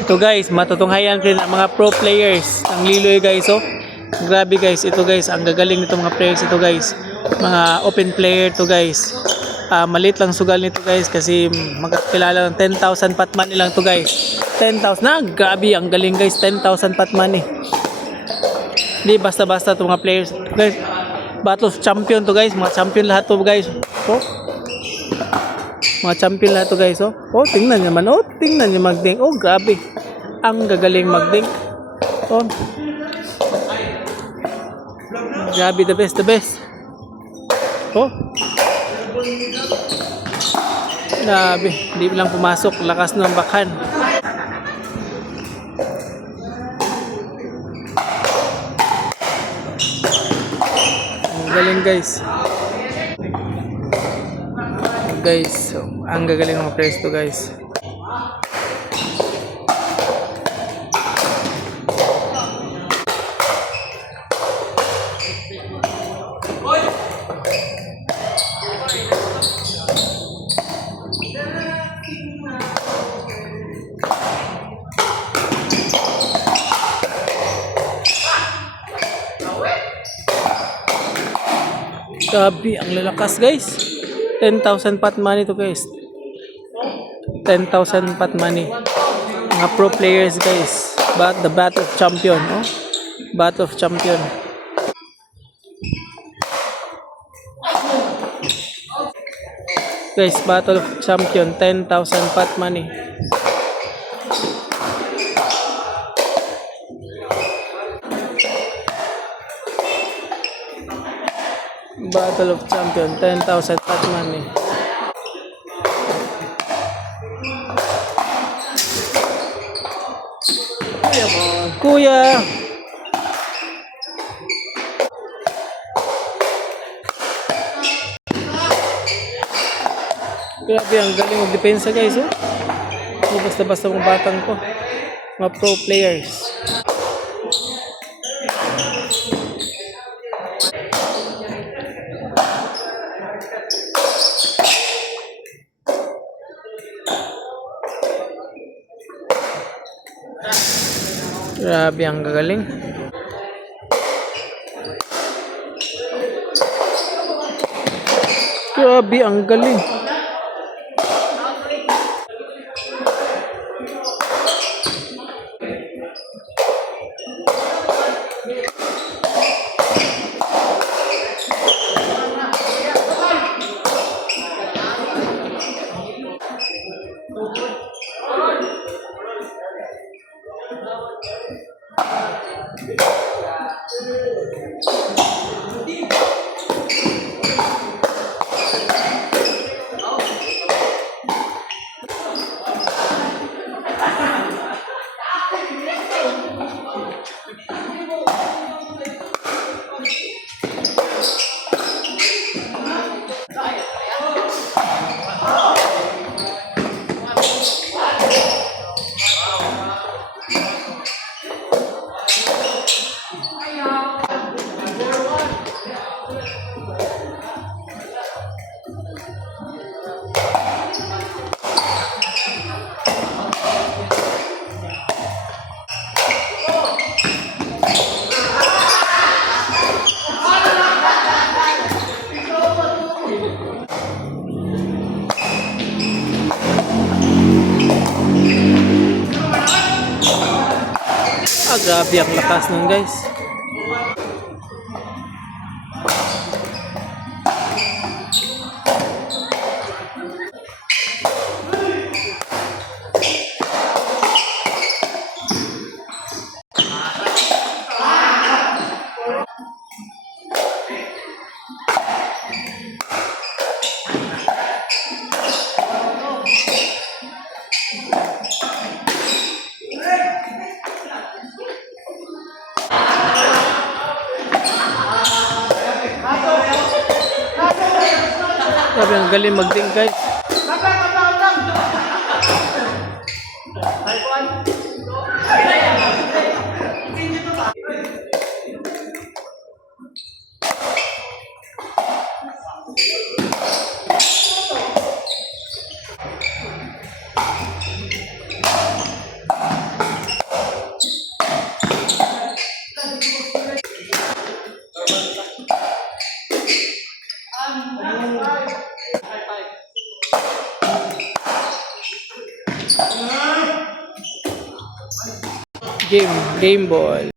Ito guys, matutunghayan rin ang mga pro players ng Liloy guys. Oh. Grabe guys, ito guys, ang gagaling nito mga players ito guys. Mga open player to guys. Maliit lang sugal nito guys kasi magkakilala ng 10,000 pot money lang to guys. 10,000 na, grabe ang galing guys, 10,000 pot money. Hindi basta-basta to mga players. Guys, battle of champion to guys, mga champion lahat to guys. Oh. Mga champion lahat to guys. Oh, oh tingnan naman. Oh, tingnan niyo magding. Oh, grabe. Ang gagaling magding. Oh. Grabe, the best, the best. Oh. Grabe, hindi lang pumasok. Lakas ng bakhan. Ang galing guys. Guys, so, ang gagaling ng players to guys. Grabe, ang lalakas guys. 10,000 pot money to guys. 10,000 pot money. Mga pro players guys. But the battle of champion. Oh? Battle of champion. Guys, battle of champion. 10,000 pot money. Battle of champion. 10,000 pot money. Kuya. Grabe, ang galing mag-depensa guys. Oh. Basta-basta mga batang ko. Mga pro players. Grabe, ang gagaling. Grabe, ang galing. Grabe ang lakas nun guys. Grabe, ang galing magding guys. Game ball.